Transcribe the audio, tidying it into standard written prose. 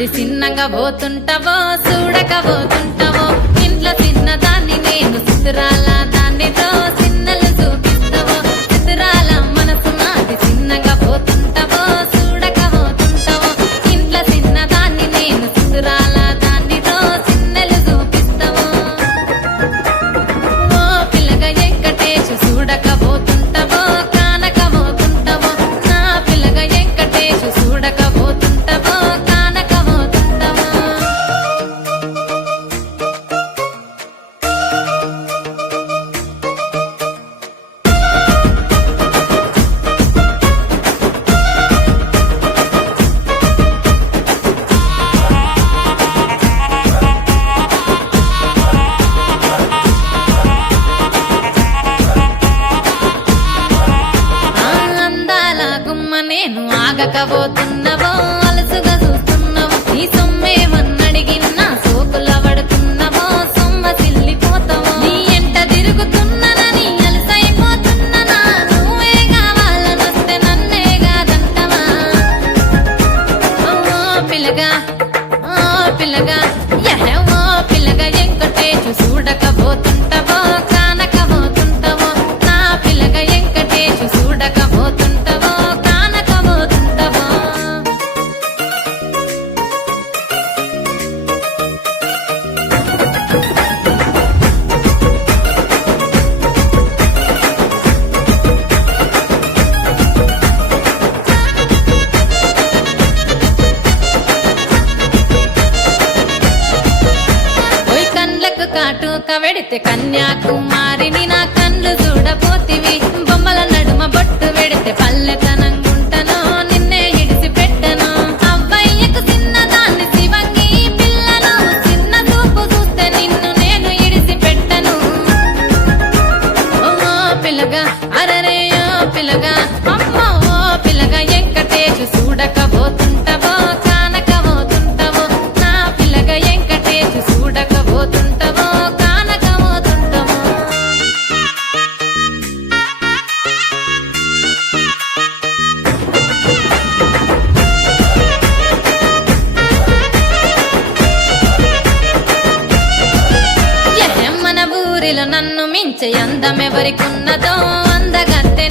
నాది చిన్నగా పోతుంటావో చూడకపోతుంటావో ఇంట్లో చిన్నదాన్ని నేను సుతురాల దాన్నితో చిన్నలు చూపిస్తావో సుతురాల మనసు నాది చిన్నగా పోతుంటావో చూడకపోతుంటావో ఇంట్లో చిన్నదాన్ని నేను సుతురాల దాన్నితో చిన్నలు చూపిస్తావో ఓ పిల్లగా వెంకటేశు చూడకపోతుంటావో కానకపోతుంటావో నా పిల్లగా వెంకటేశు చూడకపోతుంటావో కానకపోతుంటావో అందాల గుమ్మ నేను ఆగకపోతున్నవో అలసుగా చూస్తున్నావో నీ సొమ్మేమన్నడిగినా సోకుల పడుతున్నవో సొమ్మ సిల్లిపోతావో నీ ఎంట తిరుగుతున్ననని అలసైపోతున్ననా నువ్వే కావాలనొస్తే నన్నే కాదంటవా ఓ పిల్లగా ఓ పిల్లగా ఓ పిల్లగా వెంకటేశు చూడకపోతుంటావో కానకపోతుంటావో నా పిల్లగా వెంకటేశు చూడకపోతుంటావో కానకపోతుంటావో ఓయ్ కండ్లకు కాటుక వెడితే కన్యాకుమారిని నా కండ్లు చూడపోతివి బొమ్మల నడుమ బొట్టు వెడితే పల్లెతనంగుంటను నిన్నే ఇడిసి పెట్టను అవ్వయ్యకు చిన్నదాన్ని శివంగి పిల్లను చిన్న చూపు చూస్తే నిన్ను నేను ఇడిసి పెట్టను ఓ పిల్లగా అరరే ఓ పిల్లగా అమ్మో ఓ పిల్లగా వెంకటేశు చూడకపోతుంటావో కానకపోతుంటావో నా పిల్లగా వెంకటేశు చూడకపోతుంటావో కానకపోతుంటావో మన ఊరిలో నన్ను మించే అందమెవరికున్నదో అందగత్తె